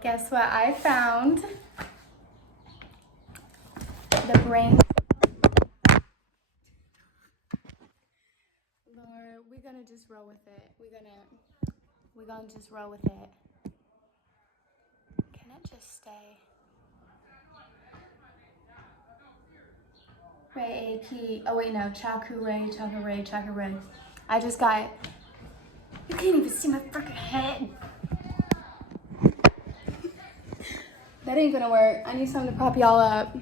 Guess what I found? The brain. Lord, we're gonna just roll with it. We're gonna just roll with it. Can it just stay? Reiki. Oh wait, no. Chakure. I just got it. You can't even see my freaking head. That ain't gonna work. I need something to prop y'all up.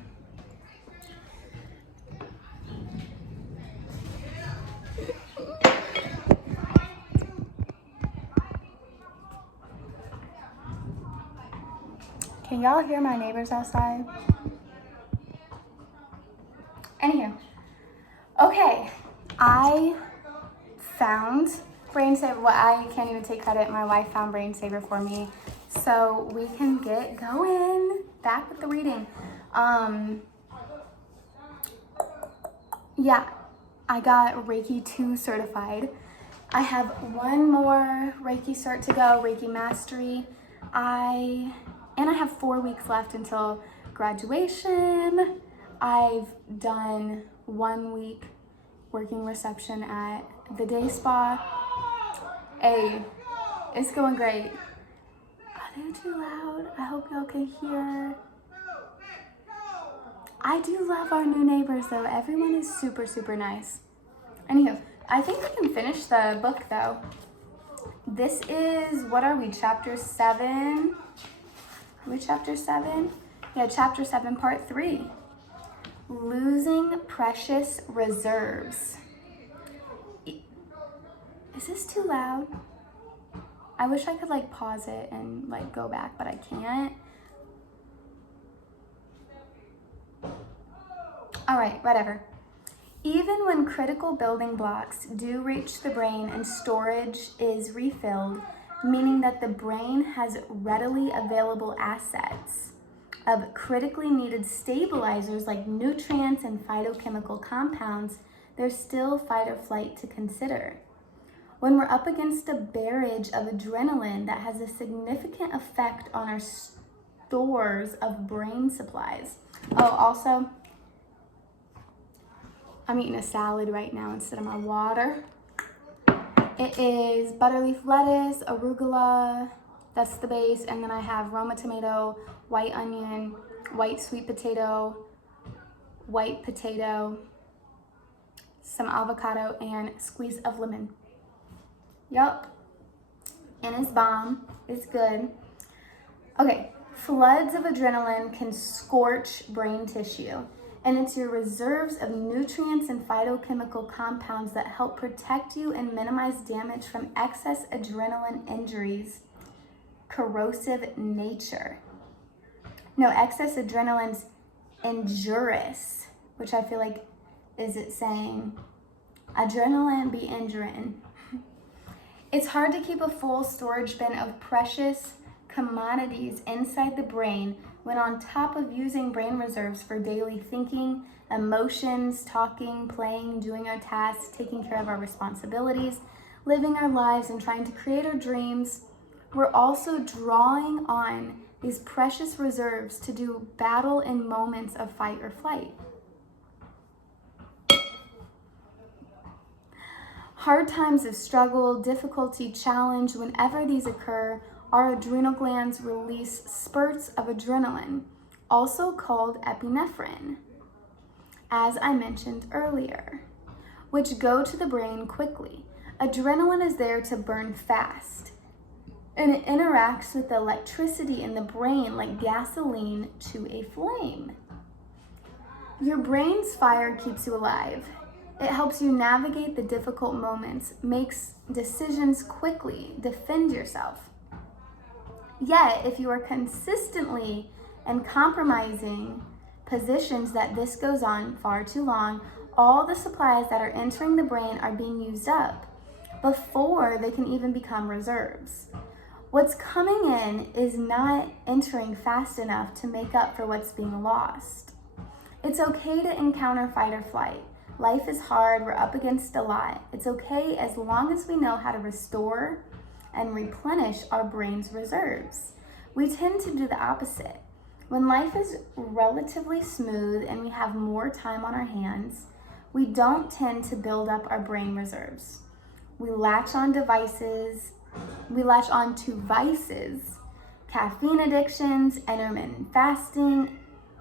Can y'all hear my neighbors outside? Anywho, okay, I found Brain Saver. Well, I can't even take credit. My wife found Brain Saver for me, so we can get going. Back with the reading. Yeah, I got Reiki 2 certified. I have one more Reiki cert to go, Reiki Mastery. I have 4 weeks left until graduation. I've done 1 week working reception at the day spa. Hey, it's going great. Are they too loud? I hope y'all can hear. I do love our new neighbors though. Everyone is super, super nice. Anywho, I think we can finish the book though. This is, what are we, chapter 7? Are we chapter 7? Yeah, chapter 7, part 3. Losing precious reserves. Is this too loud? I wish I could like pause it and like go back, but I can't. All right, whatever. Even when critical building blocks do reach the brain and storage is refilled, meaning that the brain has readily available assets of critically needed stabilizers like nutrients and phytochemical compounds, there's still fight or flight to consider. When we're up against a barrage of adrenaline that has a significant effect on our stores of brain supplies. Oh, also, I'm eating a salad right now instead of my water. It is butterleaf lettuce, arugula, that's the base, and then I have Roma tomato, white onion, white sweet potato, white potato, some avocado, and squeeze of lemon. Yup, and it's bomb, it's good. Okay, floods of adrenaline can scorch brain tissue, and it's your reserves of nutrients and phytochemical compounds that help protect you and minimize damage from excess adrenaline injuries. Corrosive nature. No, excess adrenaline's injurious, which I feel like, is it saying adrenaline be injuring? It's hard to keep a full storage bin of precious commodities inside the brain when on top of using brain reserves for daily thinking, emotions, talking, playing, doing our tasks, taking care of our responsibilities, living our lives, and trying to create our dreams. We're also drawing on these precious reserves to do battle in moments of fight or flight. Hard times of struggle, difficulty, challenge, whenever these occur, our adrenal glands release spurts of adrenaline, also called epinephrine, as I mentioned earlier, which go to the brain quickly. Adrenaline is there to burn fast, and it interacts with the electricity in the brain like gasoline to a flame. Your brain's fire keeps you alive. It helps you navigate the difficult moments, makes decisions quickly, defend yourself. Yet, if you are consistently and compromising positions that this goes on far too long, all the supplies that are entering the brain are being used up before they can even become reserves. What's coming in is not entering fast enough to make up for what's being lost. It's okay to encounter fight or flight. Life is hard, we're up against a lot. It's okay as long as we know how to restore and replenish our brain's reserves. We tend to do the opposite. When life is relatively smooth and we have more time on our hands, we don't tend to build up our brain reserves. We latch on to vices, caffeine addictions, intermittent fasting,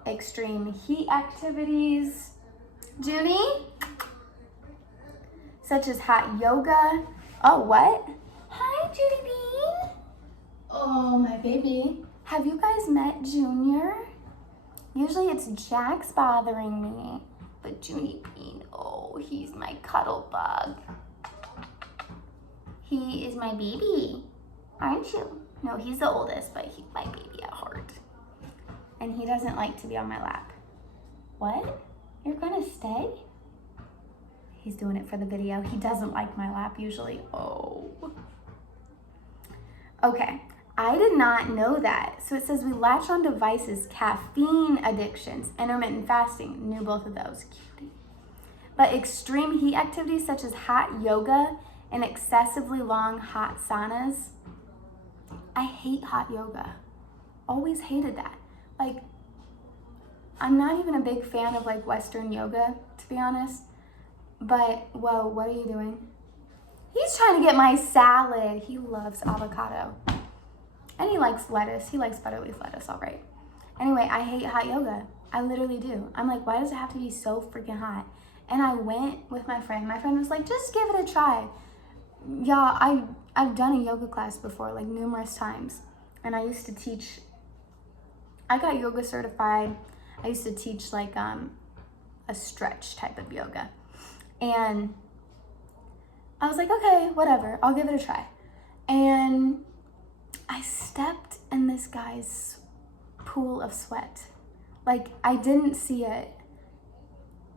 extreme heat activities, Judy, such as hot yoga. Oh, what? Hi, Judy Bean. Oh, my baby. Have you guys met Junior? Usually it's Jack's bothering me, but Judy Bean, oh, he's my cuddle bug. He is my baby, aren't you? No, he's the oldest, but he's my baby at heart. And he doesn't like to be on my lap. What? You're gonna stay? He's doing it for the video. He doesn't like my lap usually. Oh. Okay, I did not know that. So it says we latch on devices, caffeine addictions, intermittent fasting. Knew both of those. Cutie. But extreme heat activities such as hot yoga and excessively long hot saunas. I hate hot yoga. Always hated that. Like, I'm not even a big fan of like Western yoga, to be honest. But, whoa, what are you doing? He's trying to get my salad. He loves avocado. And he likes lettuce. He likes butter leaf lettuce, all right. Anyway, I hate hot yoga. I literally do. I'm like, why does it have to be so freaking hot? And I went with my friend. My friend was like, just give it a try. Yeah, I've done a yoga class before, like numerous times. And I used to teach, I got yoga certified. I used to teach like a stretch type of yoga. And I was like, okay, whatever, I'll give it a try. And I stepped in this guy's pool of sweat. Like, I didn't see it.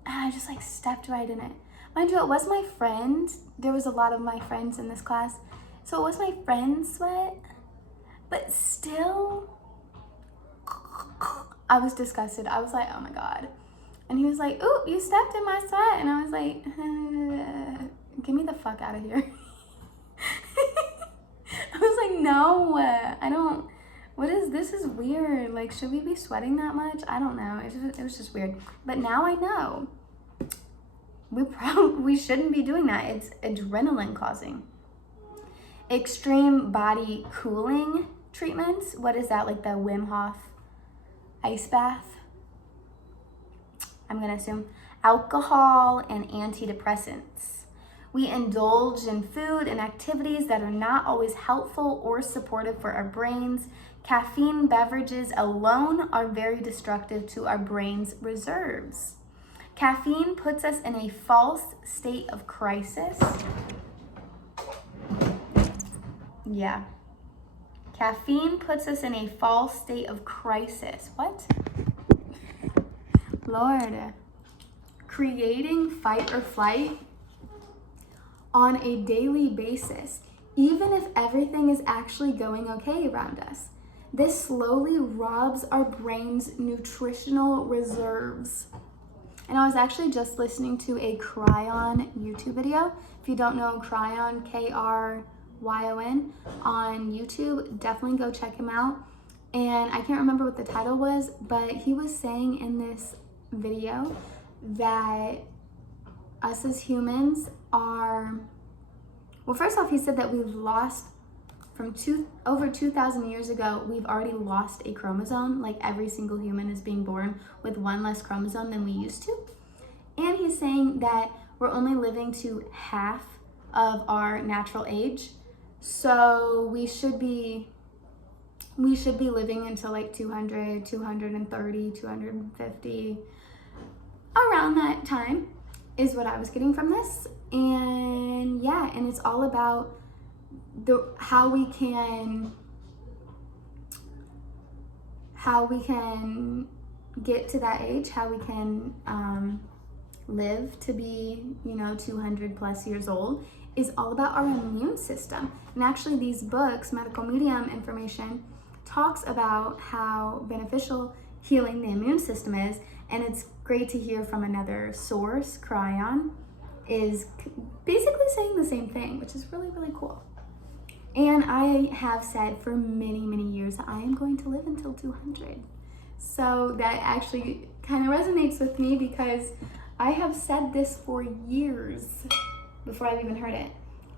And I just like stepped right in it. Mind you, it was my friend. There was a lot of my friends in this class. So it was my friend's sweat. But still, I was disgusted. I was like, oh my God. And he was like, ooh, you stepped in my sweat. And I was like, get me the fuck out of here. I was like, no, I don't, this is weird. Like, should we be sweating that much? I don't know. It was just weird. But now I know. We shouldn't be doing that. It's adrenaline causing. Extreme body cooling treatments. What is that? Like the Wim Hof ice bath? I'm gonna assume. Alcohol and antidepressants. We indulge in food and activities that are not always helpful or supportive for our brains. Caffeine beverages alone are very destructive to our brain's reserves. Caffeine puts us in a false state of crisis. Yeah. Caffeine puts us in a false state of crisis. What? Lord. Creating fight or flight on a daily basis, even if everything is actually going okay around us. This slowly robs our brain's nutritional reserves. And I was actually just listening to a Cryon YouTube video. If you don't know Cryon, Kryon, on YouTube, definitely go check him out. And I can't remember what the title was, but he was saying in this video that us as humans are, well, first off, he said that we've lost from over 2,000 years ago, we've already lost a chromosome. Like every single human is being born with one less chromosome than we used to. And he's saying that we're only living to half of our natural age. So we should be living until like 200, 230, 250, around that time is what I was getting from this. And yeah, and it's all about how we can get to that age, how we can live to be, 200 plus years old, is all about our immune system. And actually these books, Medical Medium information, talks about how beneficial healing the immune system is. And it's great to hear from another source, Cryon, is basically saying the same thing, which is really, really cool. And I have said for many, many years that I am going to live until 200. So that actually kind of resonates with me because I have said this for years before I've even heard it.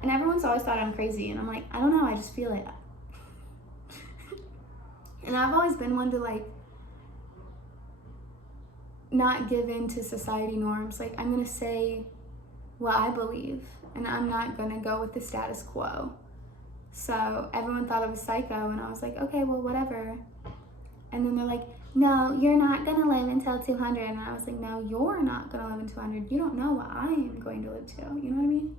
And everyone's always thought I'm crazy. And I'm like, I don't know, I just feel it. And I've always been one to like not give in to society norms. Like, I'm going to say what I believe, and I'm not going to go with the status quo. So everyone thought I was psycho, and I was like, okay, well, whatever. And then they're like, no, you're not going to live until 200. And I was like, no, you're not going to live until 200. You don't know what I am going to live to. You know what I mean?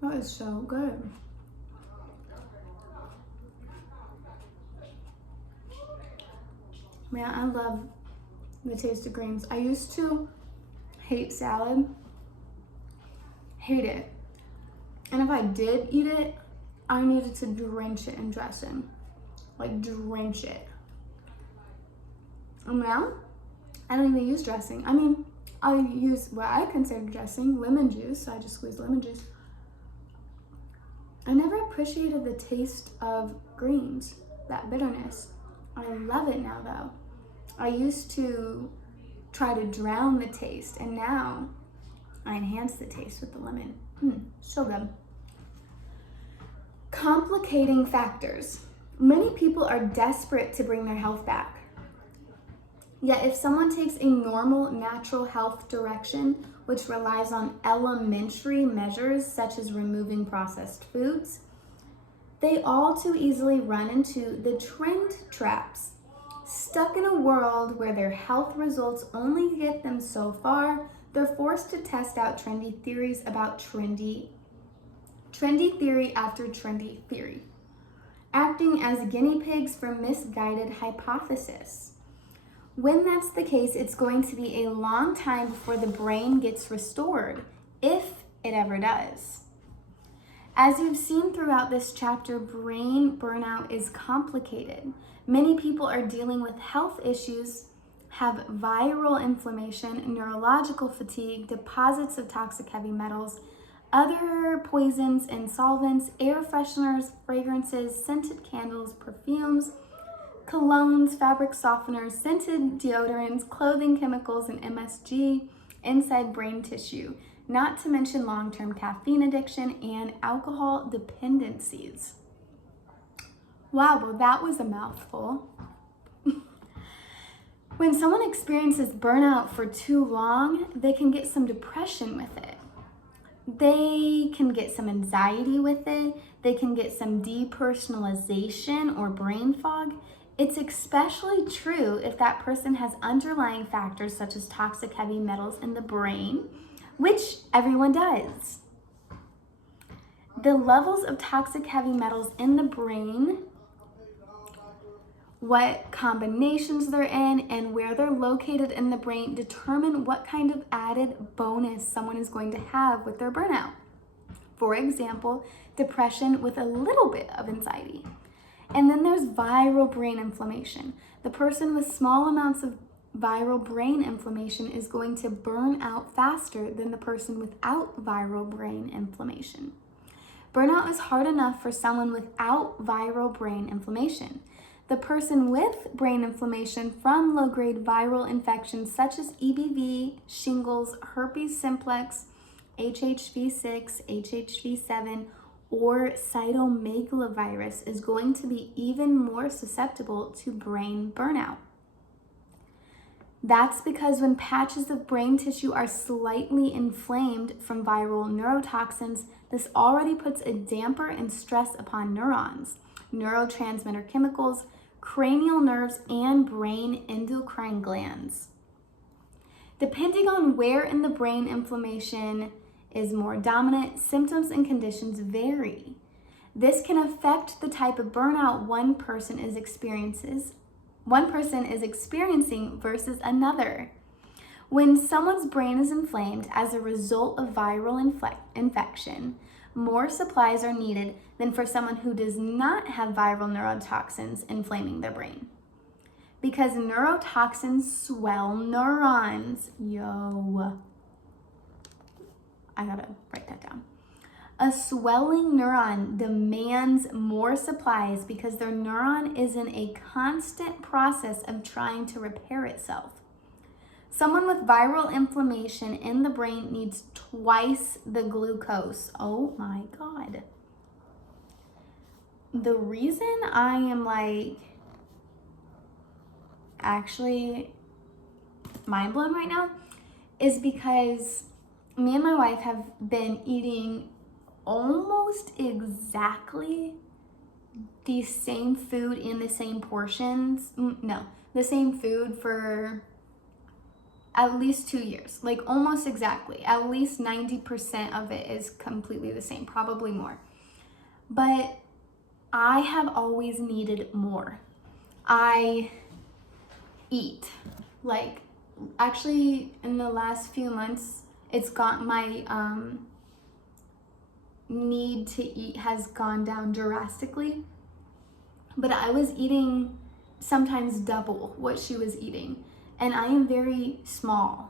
That is so good. Man, I love the taste of greens. I used to hate salad. Hate it. And if I did eat it, I needed to drench it in dressing. Like, drench it. And now, I don't even use dressing. I mean, I use what I consider dressing, lemon juice. So I just squeeze lemon juice. I never appreciated the taste of greens, that bitterness. I love it now, though. I used to try to drown the taste, and now I enhance the taste with the lemon. So good. Complicating factors. Many people are desperate to bring their health back. Yet if someone takes a normal, natural health direction, which relies on elementary measures such as removing processed foods, they all too easily run into the trend traps. Stuck in a world where their health results only get them so far, they're forced to test out trendy theories about trendy theory after trendy theory, acting as guinea pigs for misguided hypothesis. When that's the case, it's going to be a long time before the brain gets restored, if it ever does. As you've seen throughout this chapter, brain burnout is complicated. Many people are dealing with health issues, have viral inflammation, neurological fatigue, deposits of toxic heavy metals, other poisons and solvents, air fresheners, fragrances, scented candles, perfumes, colognes, fabric softeners, scented deodorants, clothing chemicals, and MSG inside brain tissue, not to mention long-term caffeine addiction and alcohol dependencies. Wow, well, that was a mouthful. When someone experiences burnout for too long, they can get some depression with it. They can get some anxiety with it. They can get some depersonalization or brain fog. It's especially true if that person has underlying factors such as toxic heavy metals in the brain, which everyone does. The levels of toxic heavy metals in the brain, what combinations they're in, and where they're located in the brain determine what kind of added bonus someone is going to have with their burnout. For example, depression with a little bit of anxiety. And then there's viral brain inflammation. The person with small amounts of viral brain inflammation is going to burn out faster than the person without viral brain inflammation. Burnout is hard enough for someone without viral brain inflammation. The person with brain inflammation from low-grade viral infections such as EBV, shingles, herpes simplex, HHV6, HHV7, or cytomegalovirus is going to be even more susceptible to brain burnout. That's because when patches of brain tissue are slightly inflamed from viral neurotoxins, this already puts a damper and stress upon neurons, neurotransmitter chemicals, cranial nerves, and brain endocrine glands. Depending on where in the brain inflammation is more dominant, symptoms and conditions vary. This can affect the type of burnout one person is experiencing versus another. When someone's brain is inflamed as a result of viral infection, more supplies are needed than for someone who does not have viral neurotoxins inflaming their brain. Because neurotoxins swell neurons. I gotta write that down. A swelling neuron demands more supplies because their neuron is in a constant process of trying to repair itself. Someone with viral inflammation in the brain needs twice the glucose. Oh my God. The reason I am like actually mind blown right now is because me and my wife have been eating almost exactly the same food in the same portions. No, the same food for at least 2 years, like almost exactly. At least 90% of it is completely the same, probably more. But I have always needed more. I eat, like, actually in the last few months, it's got my need to eat has gone down drastically, but I was eating sometimes double what she was eating, and I am very small.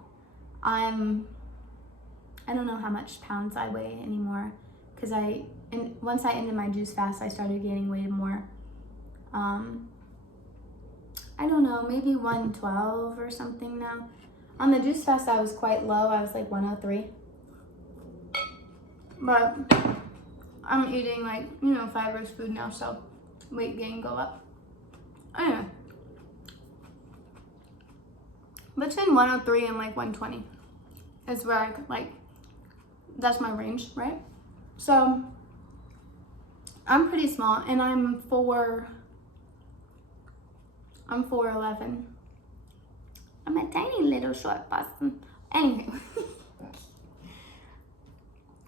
I don't know how much pounds I weigh anymore, because once I ended my juice fast, I started gaining way more. I don't know, maybe 112 or something now. On the juice fast, I was quite low. I was like 103. But I'm eating like, fibrous food now, so weight gain go up. Anyway. Between 103 and like 120 is where I that's my range, right? So I'm pretty small, and I'm 4'11". I'm a tiny little short person. Anyway.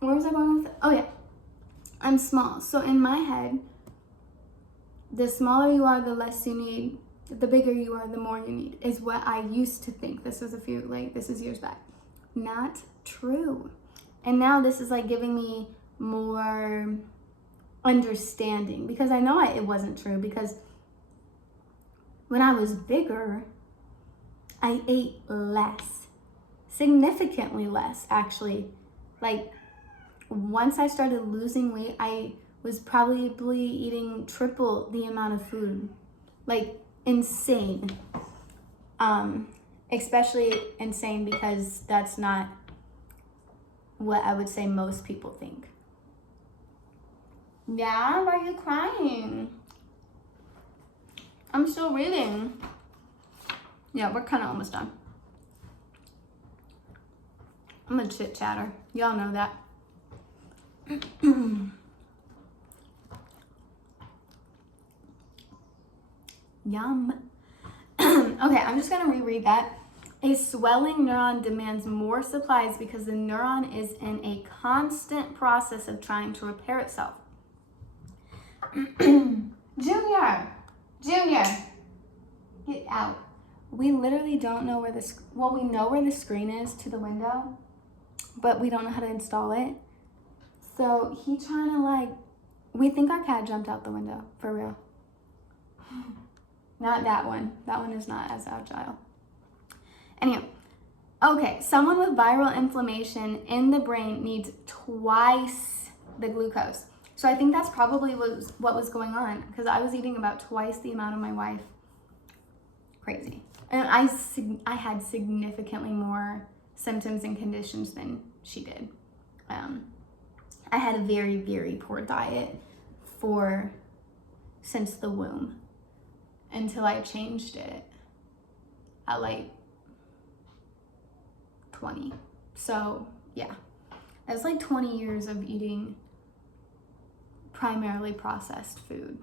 Where was I going with it? Oh yeah, I'm small. So in my head, the smaller you are, the less you need. The bigger you are, the more you need, is what I used to think. This is years back. Not true. And now this is like giving me more understanding, because I know it wasn't true, because when I was bigger, I ate less, significantly less, actually. Like, once I started losing weight, I was probably eating triple the amount of food. Like, insane. Especially insane because that's not what I would say most people think. Yeah, why are you crying? I'm still reading. Yeah, we're kind of almost done. I'm a chit chatter. Y'all know that. Yum. Okay, I'm just gonna reread that. A swelling neuron demands more supplies because the neuron is in a constant process of trying to repair itself. Junior, get out. We literally don't know where we know where the screen is to the window, but we don't know how to install it. So he trying to we think our cat jumped out the window, for real. Not that one. That one is not as agile. Anyway, okay, someone with viral inflammation in the brain needs twice the glucose. So I think that's probably what was going on, because I was eating about twice the amount of my wife. Crazy. And I had significantly more symptoms and conditions than she did. I had a very, very poor diet since the womb, until I changed it at 20. So yeah, it was 20 years of eating primarily processed food.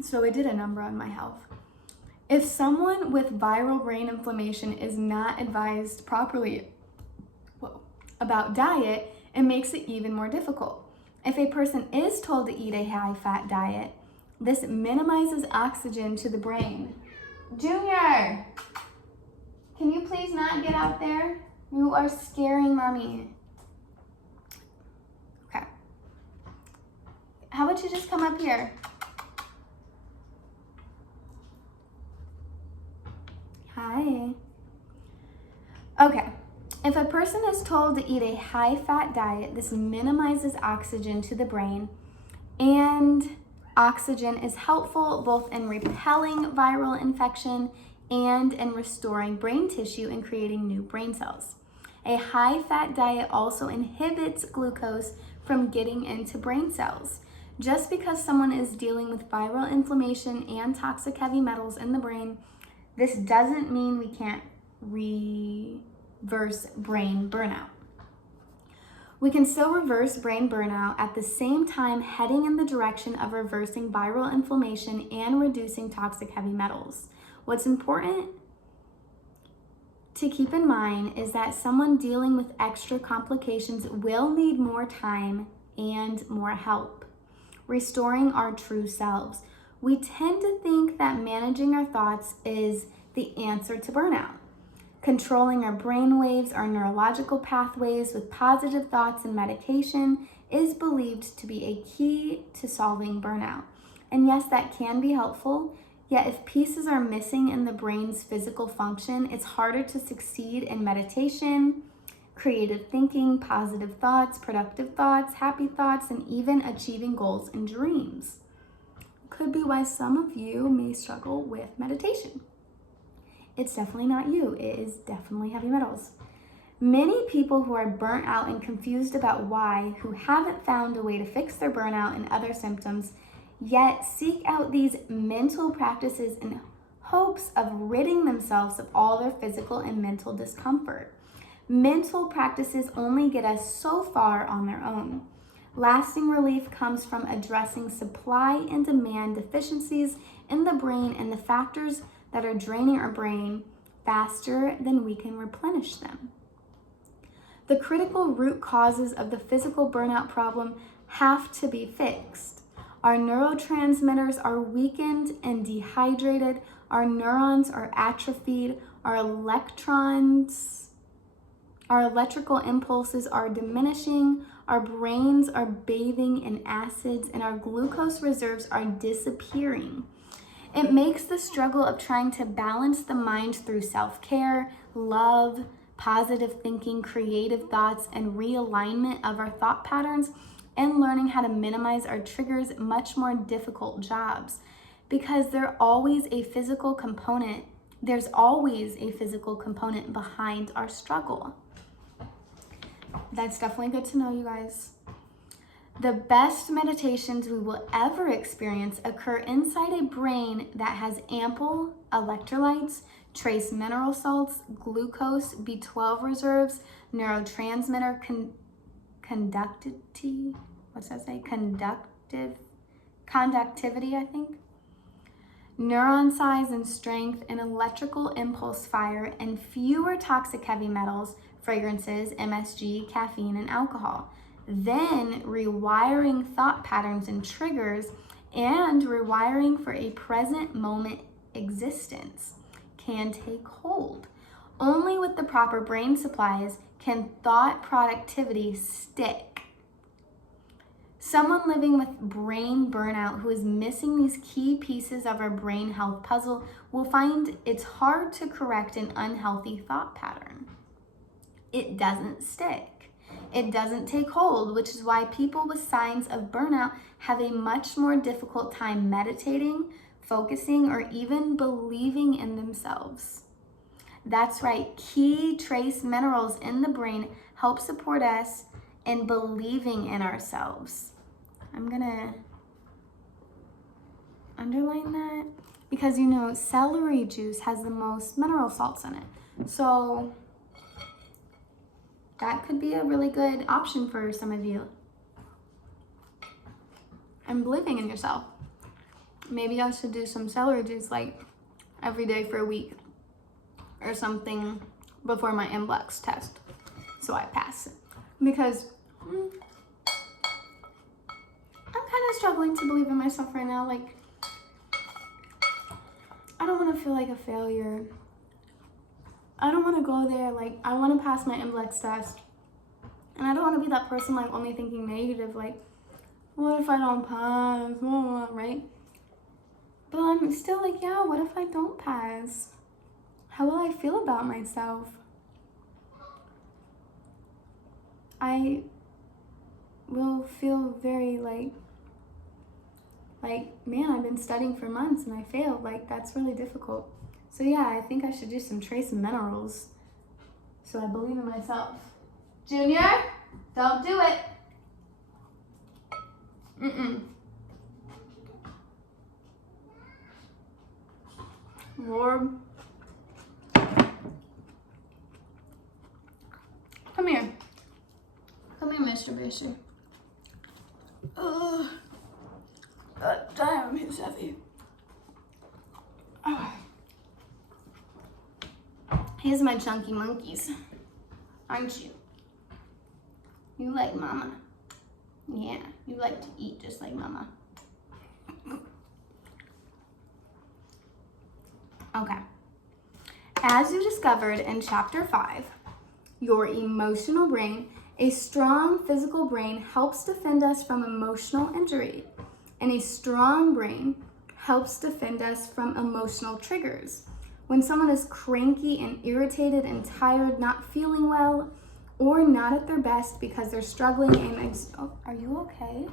So it did a number on my health. If someone with viral brain inflammation is not advised properly about diet, it makes it even more difficult. If a person is told to eat a high-fat diet, this minimizes oxygen to the brain. Junior, can you please not get out there? You are scaring mommy. Okay. How about you just come up here? Hi. Okay. If a person is told to eat a high-fat diet, this minimizes oxygen to the brain, and oxygen is helpful both in repelling viral infection and in restoring brain tissue and creating new brain cells. A high-fat diet also inhibits glucose from getting into brain cells. Just because someone is dealing with viral inflammation and toxic heavy metals in the brain, this doesn't mean we can't reverse brain burnout. We can still reverse brain burnout at the same time heading in the direction of reversing viral inflammation and reducing toxic heavy metals. What's important to keep in mind is that someone dealing with extra complications will need more time and more help. Restoring our true selves. We tend to think that managing our thoughts is the answer to burnout. Controlling our brain waves, our neurological pathways with positive thoughts and medication is believed to be a key to solving burnout. And yes, that can be helpful, yet if pieces are missing in the brain's physical function, it's harder to succeed in meditation, creative thinking, positive thoughts, productive thoughts, happy thoughts, and even achieving goals and dreams. Could be why some of you may struggle with meditation. It's definitely not you. It is definitely heavy metals. Many people who are burnt out and confused about why, who haven't found a way to fix their burnout and other symptoms, yet seek out these mental practices in hopes of ridding themselves of all their physical and mental discomfort. Mental practices only get us so far on their own. Lasting relief comes from addressing supply and demand deficiencies in the brain and the factors that are draining our brain faster than we can replenish them. The critical root causes of the physical burnout problem have to be fixed. Our neurotransmitters are weakened and dehydrated, our neurons are atrophied, our electrical impulses are diminishing, our brains are bathing in acids, and our glucose reserves are disappearing. It makes the struggle of trying to balance the mind through self-care, love, positive thinking, creative thoughts, and realignment of our thought patterns and learning how to minimize our triggers much more difficult jobs, because there's always a physical component behind our struggle. That's definitely good to know, you guys. The best meditations we will ever experience occur inside a brain that has ample electrolytes, trace mineral salts, glucose, B12 reserves, neurotransmitter conductivity, I think, neuron size and strength, and electrical impulse fire, and fewer toxic heavy metals, fragrances, MSG, caffeine, and alcohol. Then rewiring thought patterns and triggers and rewiring for a present moment existence can take hold. Only with the proper brain supplies can thought productivity stick. Someone living with brain burnout who is missing these key pieces of our brain health puzzle will find it's hard to correct an unhealthy thought pattern. It doesn't stick. It doesn't take hold, which is why people with signs of burnout have a much more difficult time meditating, focusing, or even believing in themselves. That's right, key trace minerals in the brain help support us in believing in ourselves. I'm gonna underline that because celery juice has the most mineral salts in it. So that could be a really good option for some of you. And believing in yourself. Maybe I should do some celery juice like every day for a week or something before my NBLEX test so I pass it. Because struggling to believe in myself right now. Like, I don't want to feel like a failure. I don't want to go there. Like, I want to pass my NBLEX test. And I don't want to be that person, like, only thinking negative. Like, what if I don't pass? Right? But I'm still like, yeah, what if I don't pass? How will I feel about myself? I will feel very like, man, I've been studying for months and I failed. Like, that's really difficult. So yeah, I think I should do some trace minerals so I believe in myself. Junior, don't do it. Lord. Come here. Come here, Mr. Bishop. Ugh. God damn, he's heavy. Oh. Here's my chunky monkeys. Aren't you? You like mama. Yeah, you like to eat just like mama. Okay. As you discovered in chapter 5, your emotional brain, a strong physical brain helps defend us from emotional injury, and a strong brain helps defend us from emotional triggers. When someone is cranky and irritated and tired, not feeling well, or not at their best because they're struggling and oh, are you okay?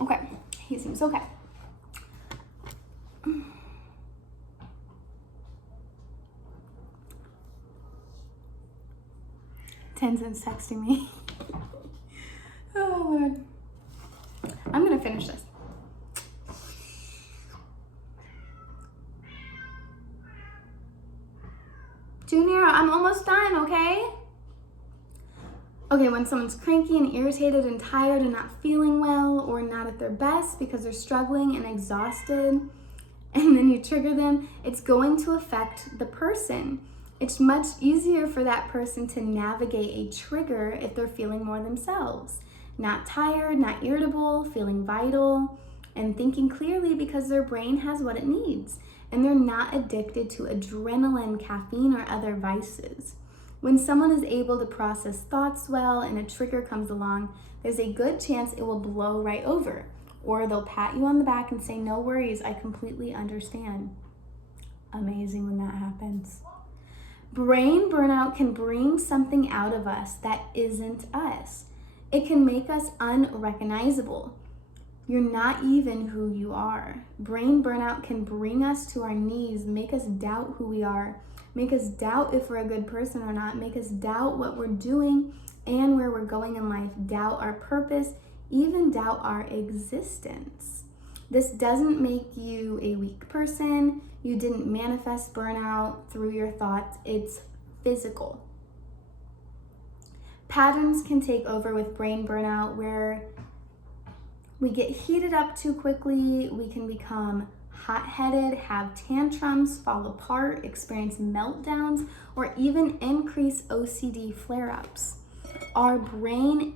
Okay, he seems okay. Tenzin's texting me. Oh Lord. I'm gonna finish this. Junior, I'm almost done, okay? Okay, when someone's cranky and irritated and tired and not feeling well or not at their best because they're struggling and exhausted, and then you trigger them, it's going to affect the person. It's much easier for that person to navigate a trigger if they're feeling more themselves. Not tired, not irritable, feeling vital, and thinking clearly because their brain has what it needs. And they're not addicted to adrenaline, caffeine, or other vices. When someone is able to process thoughts well and a trigger comes along, there's a good chance it will blow right over. Or they'll pat you on the back and say, no worries, I completely understand. Amazing when that happens. Brain burnout can bring something out of us that isn't us. It can make us unrecognizable. You're not even who you are. Brain burnout can bring us to our knees, make us doubt who we are, make us doubt if we're a good person or not, make us doubt what we're doing and where we're going in life, doubt our purpose, even doubt our existence. This doesn't make you a weak person. You didn't manifest burnout through your thoughts. It's physical. Patterns can take over with brain burnout where we get heated up too quickly, we can become hot-headed, have tantrums, fall apart, experience meltdowns, or even increase OCD flare-ups. Our brain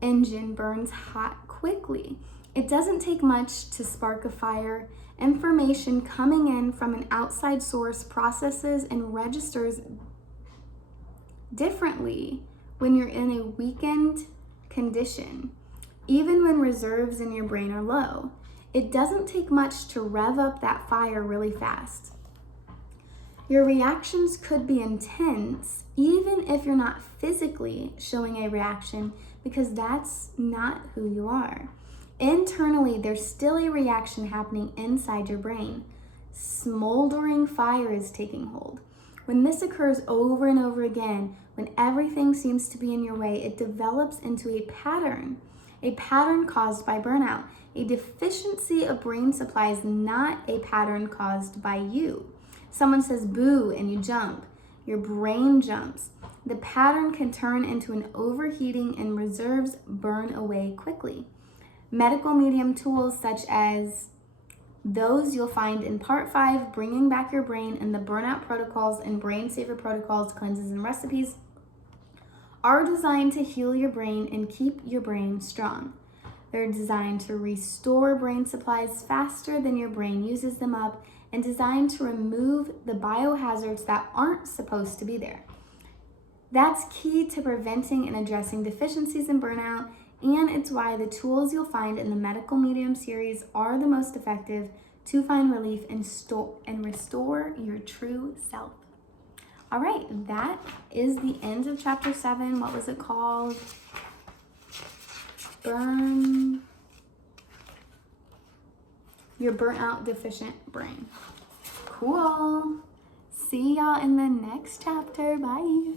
engine burns hot quickly. It doesn't take much to spark a fire. Information coming in from an outside source processes and registers differently when you're in a weakened condition, even when reserves in your brain are low. It doesn't take much to rev up that fire really fast. Your reactions could be intense, even if you're not physically showing a reaction, because that's not who you are. Internally, there's still a reaction happening inside your brain. Smoldering fire is taking hold. When this occurs over and over again, when everything seems to be in your way, it develops into a pattern caused by burnout. A deficiency of brain supply is not a pattern caused by you. Someone says boo and you jump. Your brain jumps. The pattern can turn into an overheating and reserves burn away quickly. Medical medium tools such as those you'll find in part 5, Bringing Back Your Brain, and the Burnout Protocols and Brain Saver Protocols, Cleanses and Recipes, are designed to heal your brain and keep your brain strong. They're designed to restore brain supplies faster than your brain uses them up, and designed to remove the biohazards that aren't supposed to be there. That's key to preventing and addressing deficiencies and burnout, and it's why the tools you'll find in the Medical Medium series are the most effective to find relief and restore your true self. All right, that is the end of chapter 7. What was it called? Your burnout deficient brain. Cool. See y'all in the next chapter. Bye.